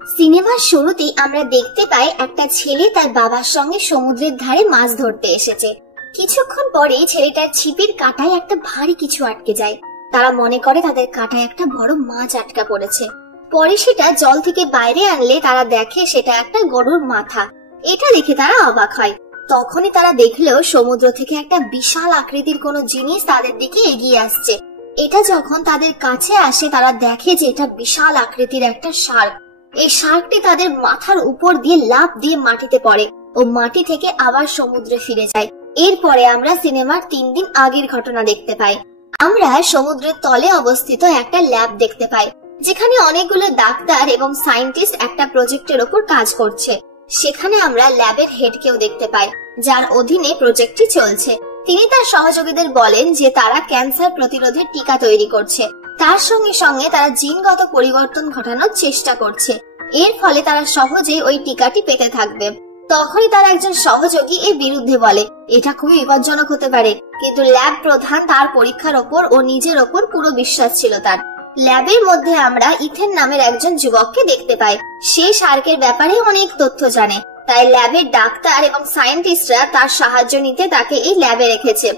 সিনেমার শুরুতেই আমরা দেখতে পাই একটা ছেলে তার বাবার সঙ্গে সমুদ্রের ধারে মাছ ধরতে এসেছে। কিছুক্ষণ পরেই ছেলেটার ছিপির কাঁটায় একটা ভারী কিছু আটকে যায়। তারা মনে করে তাদের কাঁটায় একটা বড় মাছ আটকা পড়েছে। পরে সেটা জল থেকে বাইরে আনলে তারা দেখে সেটা একটা গরুর মাথা। এটা দেখে তারা অবাক হয়। তখনই তারা দেখলেও সমুদ্র থেকে একটা বিশাল আকৃতির কোনো জিনিস তাদের দিকে এগিয়ে আসছে। এটা যখন তাদের কাছে আসে তারা দেখে যে এটা বিশাল আকৃতির একটা শার্ক। এই শার্কটি তাদের মাথার উপর দিয়ে লাফ দিয়ে মাটিতে পড়ে ও মাটি থেকে আবার সমুদ্রে ফিরে যায়। এরপরে আমরা সিনেমার 3 দিন আগের ঘটনা দেখতে পাই। আমরা সমুদ্রের তলে অবস্থিত একটা ল্যাব দেখতে পাই, যেখানে অনেকগুলো ডাক্তার এবং সায়েন্টিস্ট একটা প্রজেক্টের ওপর কাজ করছে। সেখানে আমরা ল্যাবের হেডকেও দেখতে পাই, যার অধীনে প্রজেক্টটি চলছে। তিনি তার সহযোগীদের বলেন যে তারা ক্যান্সার প্রতিরোধের টিকা তৈরি করছে। তার সঙ্গে সঙ্গে তারা জিনগত পরিবর্তন ঘটানোর চেষ্টা করছে। এর ফলে তারা সহজেই ওই টিকাটি পেতে থাকবে। তখনই তার একজন সহযোগী এর বিরুদ্ধে বলে এটা খুবই বিপজ্জনক হতে পারে, কিন্তু ল্যাব প্রধান তার পরীক্ষার ওপর ও নিজের ওপর পুরো বিশ্বাস ছিল তার। ল্যাবের মধ্যে আমরা ইথেন নামের একজন যুবককে দেখতে পাই। সে শার্কের ব্যাপারে অনেক তথ্য জানে, তাই ল্যাবের ডাক্তার এবং সায়েন্টিস্টরা তার সাহায্য নিতে তাকে এই ল্যাবে রেখেছে।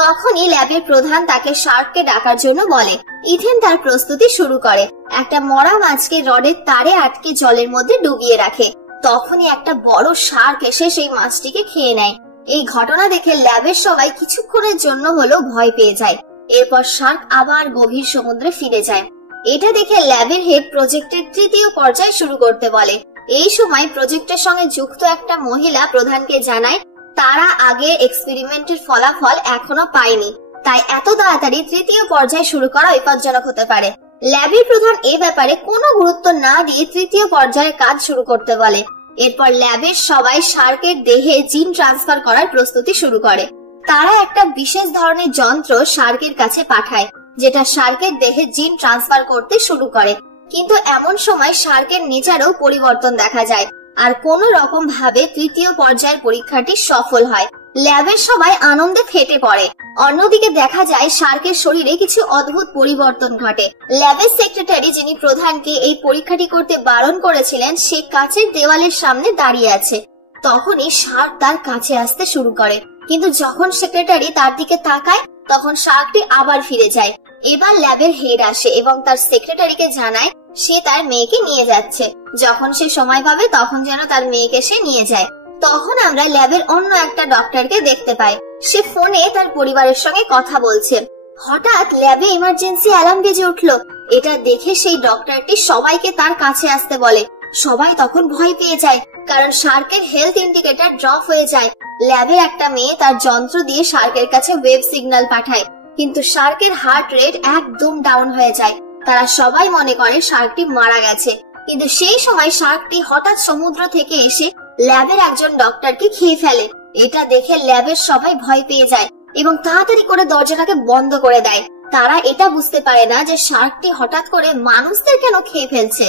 তখনই ল্যাবের প্রধান তাকে শার্ককে ডাকার জন্য বলে। ইথেন তার প্রস্তুতি শুরু করে। একটা মরা মাছকে রডের তারে আটকে জলের মধ্যে ডুবিয়ে রাখে। তখনই একটা বড় শার্ক এসে সেই মাছটিকে খেয়ে নেয়। এই ঘটনা দেখে ল্যাবের সবাই কিছুক্ষণের জন্য হলেও ভয় পেয়ে যায়। এরপর শার্ক আবার গভীর সমুদ্রে ফিরে যায়। এটা দেখে ল্যাবের হেড প্রজেক্টের 3য় পর্যায় শুরু করতে বলে। এই সময় প্রজেক্টের সঙ্গে যুক্ত একটা মহিলা প্রধানকে জানায় তারা আগের এক্সপেরিমেন্টের ফলাফল এখনো পায়নি, তাই এত তাড়াতাড়ি 3য় পর্যায় শুরু করা বিপজ্জনক হতে পারে। ল্যাবের প্রধান এ ব্যাপারে কোনো গুরুত্ব না দিয়ে 3য় পর্যায়ের কাজ শুরু করতে বলে। এরপর ল্যাবের সবাই শার্কের দেহে জিন ট্রান্সফার করার প্রস্তুতি শুরু করে। তারা একটা বিশেষ ধরনের যন্ত্র শার্কের কাছে পাঠায়, যেটা শার্কের দেহে জিন ট্রান্সফার করতে শুরু করে। কিন্তু এমন সময় শার্কের নেচারেও পরিবর্তন দেখা যায়, আর কোনো রকম ভাবে 3য় পর্যায়ের পরীক্ষাটি সফল হয়। ল্যাবের সবাই আনন্দে ফেটে পড়ে। অন্যদিকে দেখা যায় শার্কের শরীরে কিছু অদ্ভুত পরিবর্তন ঘটে। ল্যাবের সেক্রেটারি, যিনি প্রধানকে এই পরীক্ষাটি করতে বারণ করেছিলেন, সে কাচের দেওয়ালের সামনে দাঁড়িয়ে আছে। তখনই শার্ক তার কাছে আসতে শুরু করে, কিন্তু যখন সেক্রেটারি তার দিকে তাকায় তখন শার্কটি আবার ফিরে যায়। এবার ল্যাবের হেড আসে এবং তার সেক্রেটারিকে জানায় সে তার মেয়েকে নিয়ে যাচ্ছে। যখন সে সময় পাবে তখন যেন তার মেয়েকে সে নিয়ে যায়। তখন আমরা ল্যাবের অন্য একটা ডক্টরকে দেখতে পাই। সে ফোনে তার পরিবারের সঙ্গে কথা বলছে। হঠাৎ ল্যাবে ইমার্জেন্সি অ্যালার্ম বেজে উঠলো। এটা দেখে সেই ডক্টরটি সবাইকে তার কাছে আসতে বলে। সবাই তখন ভয় পেয়ে যায়, কারণ শার্কের হেলথ ইন্ডিকেটর ড্রপ হয়ে যায়। ল্যাবের একটা মেয়ে তার যন্ত্র দিয়ে শার্কের কাছে ওয়েভ সিগন্যাল পাঠায়, কিন্তু শার্কের হার্ট রেট একদম ডাউন হয়ে যায়। তারা সবাই মনে করে শার্কটি মারা গেছে, কিন্তু সেই সময় শার্কটি হঠাৎ সমুদ্র থেকে এসে ল্যাবের একজন ডক্টরকে খেয়ে ফেলে। এটা দেখে ল্যাবের সবাই ভয় পেয়ে যায় এবং তাড়াতাড়ি করে দরজাটাকে বন্ধ করে দেয়। তারা এটা বুঝতে পারে না যে শার্কটি হঠাৎ করে মানুষদের কেন খেয়ে ফেলছে।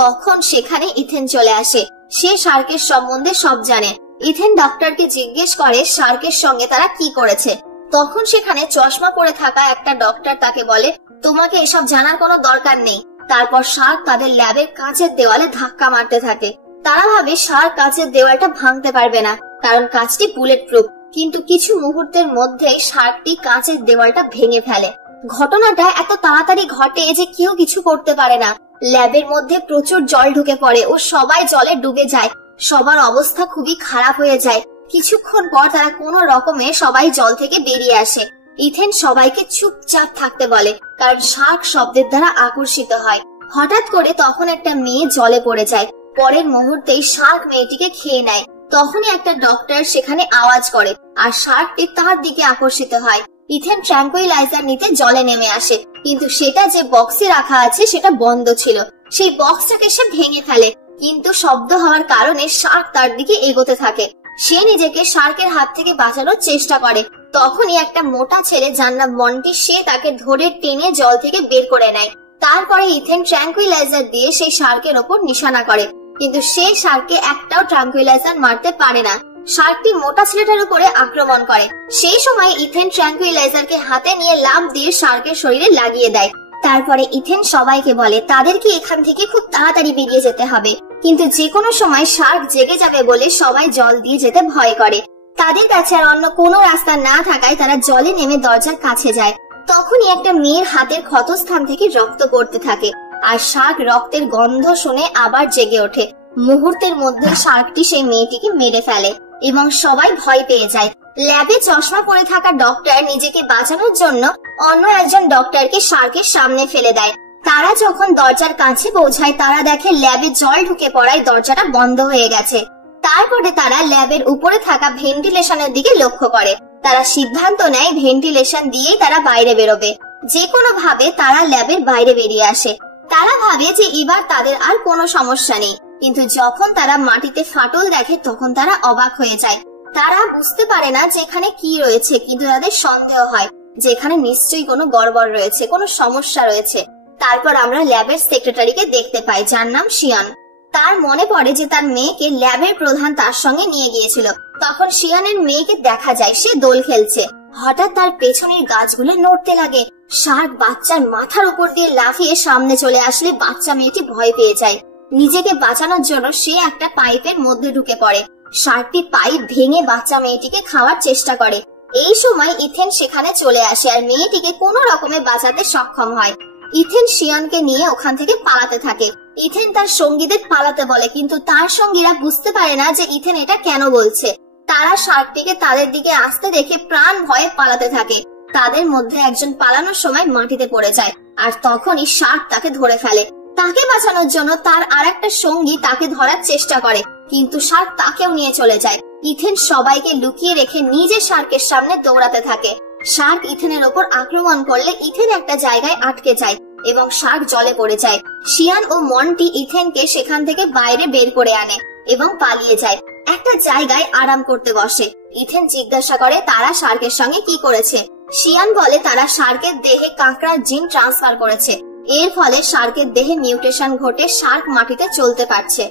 তখন সেখানে ইথেন চলে আসে। সে শার্কের সম্বন্ধে সব জানে। ইথেন ডক্টরকে জিজ্ঞেস করে শার্কের সঙ্গে তারা কি করেছে। তখন সেখানে চশমা পরে থাকা একটা ডক্টর তাকে বলে তোমাকে এসব জানার কোনো দরকার নেই। তারপর শার্ক তাদের ল্যাবের কাঁচের দেওয়ালে ধাক্কা মারতে থাকে। তারা ভাবে শার্ক কাঁচের দেওয়ালটা ভাঙতে পারবে না, কারণ কাঁচটি বুলেট প্রুফ। কিন্তু কিছু মুহূর্তের মধ্যেই শার্কটি কাঁচের দেওয়ালটা ভেঙে ফেলে। ঘটনাটা এত তাড়াতাড়ি ঘটে যে কেউ কিছু করতে পারে না। ল্যাবের মধ্যে প্রচুর জল ঢুকে পড়ে ও সবাই জলে ডুবে যায়। সবার অবস্থা খুবই খারাপ হয়ে যায়। কিছুক্ষণ পর তারা কোনো রকমে সবাই জল থেকে বেরিয়ে আসে। ইথেন সবাইকে চুপচাপ থাকতে বলে, কারণ শার্ক শব্দের দ্বারা আকর্ষিত হয়। হঠাৎ করে তখন একটা মেয়ে জলে পড়ে যায়। পরের মুহূর্তেই শার্ক মেয়েটিকে খেয়ে নেয়। তখনই একটা ডক্টর সেখানে আওয়াজ করে আর শার্কটি তার দিকে আকর্ষিত হয়। ইথেন ট্র্যাঙ্কুইলাইজার নিতে জলে নেমে আসে, কিন্তু সেটা যে বক্সে রাখা আছে সেটা বন্ধ ছিল। সেই বক্সটাকে সে ভেঙে ফেলে, কিন্তু শব্দ হওয়ার কারণে শার্ক তার দিকে এগোতে থাকে। সে নিজেকে শার্কের হাত থেকে বাঁচানোর চেষ্টা করে। তখনই একটা মোটা ছেলে, যার নাম মন্টি, সে তাকে ধরে টেনে জল থেকে বের করে নেয়। তারপরে ইথেন ট্র্যাঙ্কুইলাইজার দিয়ে সেই শার্কের ওপর নিশানা করে, কিন্তু সে শার্ককে একটাও ট্র্যাঙ্কুইলাইজার মারতে পারে না। শার্কটি মোটা ছেলেটার উপরে আক্রমণ করে। সেই সময় ইথেন ট্র্যাঙ্কুইলাইজারকে হাতে নিয়ে লাফ দিয়ে শার্কের শরীরে লাগিয়ে দেয়। তারপরে ইথেন সবাইকে বলে তাদেরকে এখান থেকে খুব তাড়াতাড়ি বেরিয়ে যেতে হবে, কিন্তু যে কোনো সময় শার্ক জেগে যাবে বলে সবাই জল দিয়ে যেতে ভয় করে। তাদের কাছে আর অন্য কোনো রাস্তা না থাকায় তারা জলে নেমে দরজার কাছে যায়। তখনই একটা মেয়ের হাতের ক্ষতস্থান থেকে রক্ত পড়তে থাকে, আর শার্ক রক্তের গন্ধ শুনে আবার জেগে ওঠে। মুহূর্তের মধ্যে শার্কটি সেই মেয়েটিকে মেরে ফেলে এবং সবাই ভয় পেয়ে যায়। ল্যাবে চশমা পরে থাকা ডক্টর নিজেকে বাঁচানোর জন্য অন্য একজন ডক্টরকে শার্কের সামনে ফেলে দেয়। তারা যখন দরজার কাছে পৌঁছায় তারা দেখে ল্যাবে জল ঢুকে পড়ায় দরজাটা বন্ধ হয়ে গেছে। তারপরে তারা ল্যাবের উপরে থাকা ভেন্টিলেশনের দিকে লক্ষ্য করে। তারা সিদ্ধান্ত নেয় ভেন্টিলেশন দিয়েই তারা বাইরে বেরোবে। যে কোনো ভাবে তারা ল্যাবের বাইরে বেরিয়ে আসে। তারা ভাবে যে এবার তাদের আর কোনো সমস্যা নেই, কিন্তু যখন তারা মাটিতে ফাটল দেখে তখন তারা অবাক হয়ে যায়। তারা বুঝতে পারে না যে এখানে কি রয়েছে, কিন্তু তাদের সন্দেহ হয় যে এখানে নিশ্চয়ই কোনো গড়বড় রয়েছে, কোনো সমস্যা রয়েছে। তারপর আমরা ল্যাবের সেক্রেটারিকে দেখতে পাই, যার নাম শিয়ান। তার মনে পড়ে যে তার মেয়েকে ল্যাবের প্রধান তার সঙ্গে নিয়ে গিয়েছিল। তখন শিয়ানের মেয়েকে দেখা যায় সে দোল খেলছে। হঠাৎ তার পেছনের গাছগুলো নড়তে লাগে। শার্ক বাচ্চার মাথার উপর দিয়ে লাফিয়ে সামনে চলে আসলে বাচ্চা মেয়েটি ভয় পেয়ে যায়। নিজেকে বাঁচানোর জন্য সে একটা পাইপের মধ্যে ঢুকে পড়ে। শার্কটি পাইপ ভেঙে বাচ্চা মেয়েটিকে খাওয়ার চেষ্টা করে। এই সময় ইথেন সেখানে চলে আসে আর মেয়েটিকে কোনো রকমে বাঁচাতে সক্ষম হয়। ইথেন শিয়ানকে নিয়ে ওখান থেকে পালাতে থাকে। ইথেন তার সঙ্গীদের পালাতে বলে, কিন্তু তার সঙ্গীরা বুঝতে পারে না যে ইথেন এটা কেন বলছে। তারা শার্কটিকে তাদের দিকে আসতে দেখে প্রাণ ভয়ে পালাতে থাকে। তাদের মধ্যে একজন পালানোর সময় মাটিতে পড়ে যায়, আর তখনই শার্ক তাকে ধরে ফেলে। তাকে বাঁচানোর জন্য তার আরেকটা সঙ্গী তাকে ধরার চেষ্টা করে, কিন্তু শার্ক তাকেও নিয়ে চলে যায়। ইথেন সবাইকে লুকিয়ে রেখে নিজে শার্কের সামনে দৌড়াতে থাকে। শার্ক ইথেনের ওপর আক্রমণ করলে ইথেন একটা জায়গায় আটকে যায় এবং শার্ক জলে পড়ে যায়। শিয়ান ও মন্টি ইথেনকে সেখান থেকে বাইরে বের করে আনে এবং পালিয়ে যায়। একটা জায়গায় আরাম করতে বসে। ইথেন জিজ্ঞাসা করে তারা শার্কের সঙ্গে কি করেছে। শিয়ান বলে তারা শার্কের দেহে কাঁকড়ার জিন ট্রান্সফার করেছে। এর ফলে শার্কের দেহে মিউটেশন ঘটে শার্ক মাটিতে চলতে পারছে।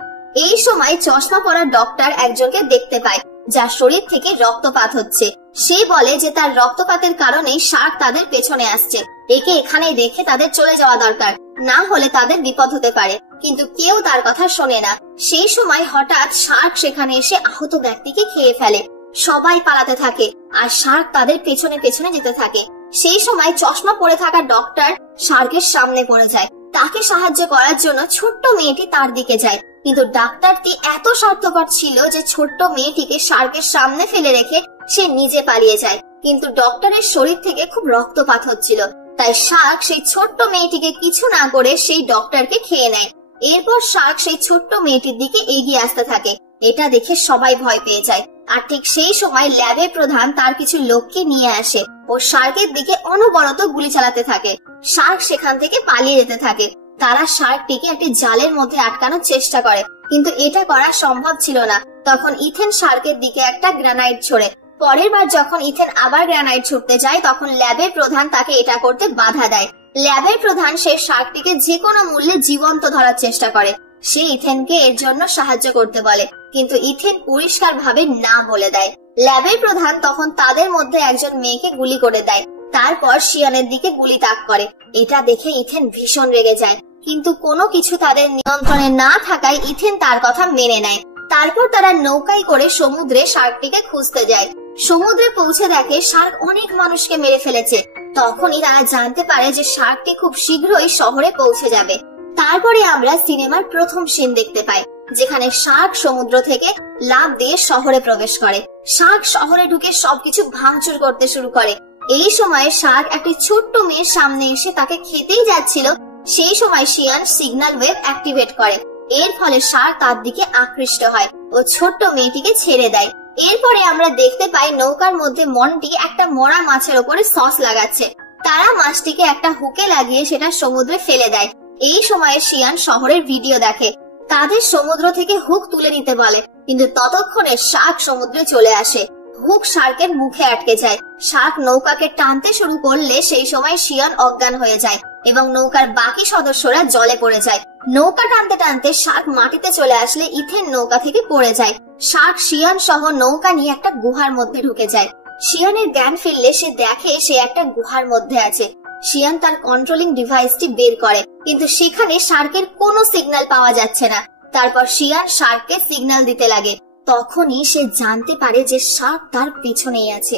এই সময় চশমা পরা ডক্টর একজনকে দেখতে পায়, যার শরীর থেকে রক্তপাত হচ্ছে। সে বলে যে তার রক্তপাতের কারণে শার্ক তাদের পেছনে আসছে, একে এখানে রেখে তাদের চলে যাওয়া দরকার, না হলে তাদের বিপদ হতে পারে। কিন্তু কেউ তার কথা শোনে না। সেই সময় হঠাৎ শার্ক সেখানে এসে আহত ব্যক্তিকে খেয়ে ফেলে। সবাই পালাতে থাকে আর শার্ক তাদের পেছনে পেছনে যেতে থাকে। সেই সময় চশমা পরে থাকা ডক্টর শার্কের সামনে পড়ে যায়। তাকে সাহায্য করার জন্য ছোট্ট মেয়েটি তার দিকে যায়, কিন্তু ডাক্তারটি এত স্বার্থপর ছিল যে ছোট্ট মেয়েটিকে শার্কের সামনে ফেলে রেখে সে নিজে পালিয়ে যায়। কিন্তু ডক্টরের শরীর থেকে খুব রক্তপাত হচ্ছিল, তাই শার্ক সেই ছোট্ট মেয়েটিকে কিছু না করে সেই ডক্টরকে খেয়ে নেয়। এরপর শার্ক সেই ছোট্ট মেয়েটির দিকে এগিয়ে আসতে থাকে। এটা দেখে সবাই ভয় পেয়ে যায়। আর ঠিক সেই সময় ল্যাবের প্রধান তার কিছু লোককে নিয়ে আসে ও শার্কের দিকে অনবরত গুলি চালাতে থাকে। শার্ক সেখান থেকে পালিয়ে যেতে থাকে। তারা শার্কটিকে একটি জালের মধ্যে আটকানোর চেষ্টা করে, কিন্তু এটা করা সম্ভব ছিল না। তখন ইথেন শার্কের দিকে একটা গ্রানাইট ছোড়ে। পরের বার যখন ইথেন আবার গ্রানাইট ছুটতে যায় তখন ল্যাবের প্রধান তাকে এটা করতে বাধা দেয়। ল্যাবের প্রধান সেই শার্কটিকে যে কোনো মূল্যে জীবন্ত ধরার চেষ্টা করে। সে ইথেনকে এর জন্য সাহায্য করতে বলে, কিন্তু ইথেন পরিষ্কার ভাবে না বলে দেয়। ল্যাবের প্রধান তখন তাদের মধ্যে একজন মেয়েকে গুলি করে দেয়। তারপর শিয়ানের দিকে গুলি তাক করে। এটা দেখে ইথেন ভীষণ রেগে যায়, কিন্তু কোনো কিছু তাদের নিয়ন্ত্রণে না থাকায় ইথেন তার কথা মেনে নেয়। তারপর তারা নৌকায় করে সমুদ্রে শার্কটিকে খুঁজতে যায়। সমুদ্রে পৌঁছে দেখে শার্ক অনেক মানুষকে মেরে ফেলেছে। তখনই তারা জানতে পারে যে শার্কটি খুব শীঘ্রই শহরে পৌঁছে যাবে। তারপরে আমরা সিনেমার প্রথম সিন দেখতে পাই, যেখানে শার্ক সমুদ্র থেকে লাফ দিয়ে শহরে প্রবেশ করে। শার্ক শহরে ঢুকে সবকিছু ভাঙচুর করতে শুরু করে। এই সময় শার্ক একটি ছোট্ট মেয়ের সামনে এসে তাকে খেতেই যাচ্ছিল। সেই সময় শিয়ান সিগন্যাল ওয়েভ অ্যাক্টিভেট করে। এর ফলে শার্ক তার দিকে আকৃষ্ট হয় ও ছোট্ট মেয়েটিকে ছেড়ে দেয়। এরপরে আমরা দেখতে পাই নৌকার মধ্যে মন্টি একটা মরা মাছের ওপরে সস লাগাচ্ছে। তারা মাছটিকে একটা হুকে লাগিয়ে সেটা সমুদ্রে ফেলে দেয়। এই সময়ে শিয়ান শহরের ভিডিও দেখে। তাদের সমুদ্র থেকে হুক তুলে নিতে বলে, কিন্তু ততক্ষণে শার্ক সমুদ্রে চলে আসে। হুক শার্কের মুখে আটকে যায়। শার্ক নৌকাকে টানতে শুরু করলে সেই সময় শিয়ান অজ্ঞান হয়ে যায় এবং নৌকার বাকি সদস্যরা জলে পড়ে যায়। নৌকা টানতে টানতে শার্ক মাটিতে চলে আসলে ইথেন নৌকা থেকে পড়ে যায়। শার্ক শিয়ান সহ নৌকা নিয়ে একটা গুহার মধ্যে ঢুকে যায়। শিয়ানের জ্ঞান ফিরলে সে দেখে সে একটা গুহার মধ্যে আছে। শিয়ান তার কন্ট্রোলিং ডিভাইসটি বের করে, কিন্তু সেখানে শার্কের কোনো সিগন্যাল পাওয়া যাচ্ছে না। তারপর শিয়ান শার্ককে সিগন্যাল দিতে লাগে। তখনই সে জানতে পারে যে শার্ক তার পেছনেই আছে।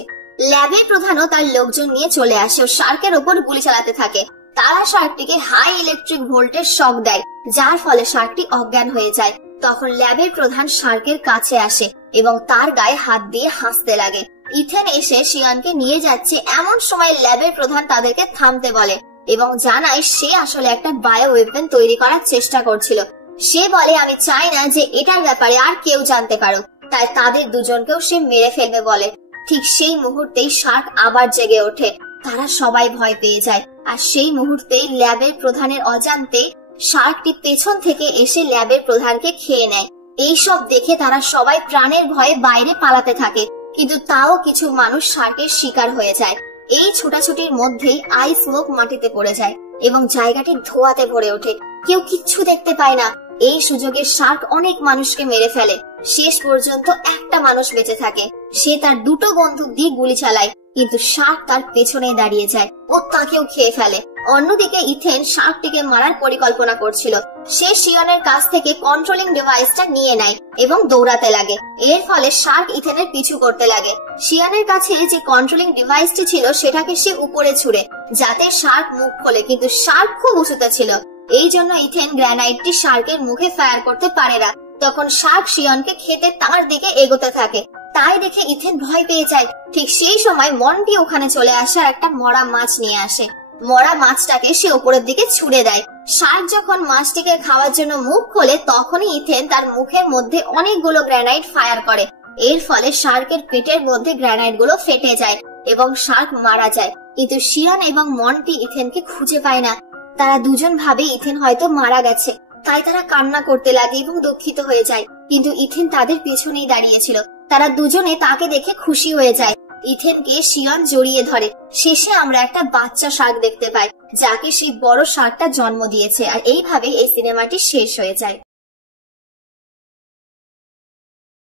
ল্যাবের প্রধানও তার লোকজন নিয়ে চলে আসে ও শার্কের ওপর গুলি চালাতে থাকে। তারা শার্কটিকে হাই ইলেকট্রিক ভোল্টেজ শক দেয়, যার ফলে শার্কটি অজ্ঞান হয়ে যায়। তখন ল্যাবের প্রধান শার্কের কাছে আসে এবং তার গায়ে হাত দিয়ে হাসতে লাগে। ইথেন এসে শিয়ানকে নিয়ে যাচ্ছে, এমন সময় ল্যাবের প্রধান তাদেরকে থামতে বলে এবং জানায় সে আসলে একটা বায়ো ওয়েপন তৈরি করার চেষ্টা করছিল। সে বলে, আমি চাই না যে এটার ব্যাপারে আর কেউ জানতে পারুক, তাই তাদের দুজনকেও সে মেরে ফেলবে বলে। ঠিক সেই মুহূর্তেই শার্ক আবার জেগে ওঠে। তারা সবাই ভয় পেয়ে যায়, আর সেই মুহূর্তেই ল্যাবের প্রধানের অজান্তে শার্কটি পেছন থেকে এসে ল্যাবের প্রধানকে খেয়ে নেয়। এইসব দেখে তারা সবাই প্রাণের ভয়ে বাইরে পালাতে থাকে, কিন্তু তাও কিছু মানুষ শার্কের শিকার হয়ে যায়। এই ছোটাছুটির মধ্যেই আইস স্মোক মাটিতে পড়ে যায় এবং জায়গাটি ধোঁয়াতে ভরে ওঠে। কেউ কিচ্ছু দেখতে পায় না। এই সুযোগে শার্ক অনেক মানুষকে মেরে ফেলে। শেষ পর্যন্ত একটা মানুষ বেঁচে থাকে। সে তার দুটো বন্দুক দিয়ে গুলি চালায়, কিন্তু শার্ক তার পেছনে দাঁড়িয়ে যায় ও তাকেও খেয়ে ফেলে। অন্যদিকে ইথেন শার্কটিকে মারার পরিকল্পনা করছিল। সে শিয়নের কাছ থেকে কন্ট্রোলিং ডিভাইসটা নিয়ে নেয় এবং দৌড়াতে লাগে। এর ফলে শার্ক ইথেনের পিছু করতে লাগে। শিয়নের কাছে যে কন্ট্রোলিং ডিভাইসটি ছিল সেটাকে সে উপরে ছুড়ে, যাতে শার্ক মুখ খোলে, কিন্তু শার্ক খুব উঁচুতে ছিল। এই জন্য ইথেন গ্রানাইটটি শার্কের মুখে ফায়ার করতে পারে না। তখন শার্ক শিয়নকে খেতে তার দিকে এগোতে থাকে। তাই দেখে ইথেন ভয় পেয়ে যায়। ঠিক সেই সময় মন্টি ওখানে চলে আসে আর একটা মরা মাছ নিয়ে আসে। মরা মাছটাকে সে উপরের দিকে ছুড়ে দেয়। শার্ক যখন মাছটিকে খাওয়ার জন্য মুখ খোলে, তখনই ইথেন তার মুখের মধ্যে অনেকগুলো গ্রানাইট ফায়ার করে। এর ফলে শার্কের পেটের মধ্যে গ্রানাইট গুলো ফেটে যায় এবং শার্ক মারা যায়। কিন্তু শিয়ন এবং মন্টি ইথেনকে খুঁজে পায় না। তারা দুজন ভাবে ইথেন হয়তো মারা গেছে, তাই তারা কান্না করতে লাগে এবং দুঃখিত হয়ে যায়। কিন্তু ইথেন তাদের পেছনেই দাঁড়িয়েছিল। তারা দুজনে তাকে দেখে খুশি হয়ে যায়। ইথেনকে শিয়ন জড়িয়ে ধরে। শেষে আমরা একটা বাচ্চা শার্ক দেখতে পাই, যাকে সেই বড় শার্কটা জন্ম দিয়েছে। আর এইভাবে এই সিনেমাটি শেষ হয়ে যায়।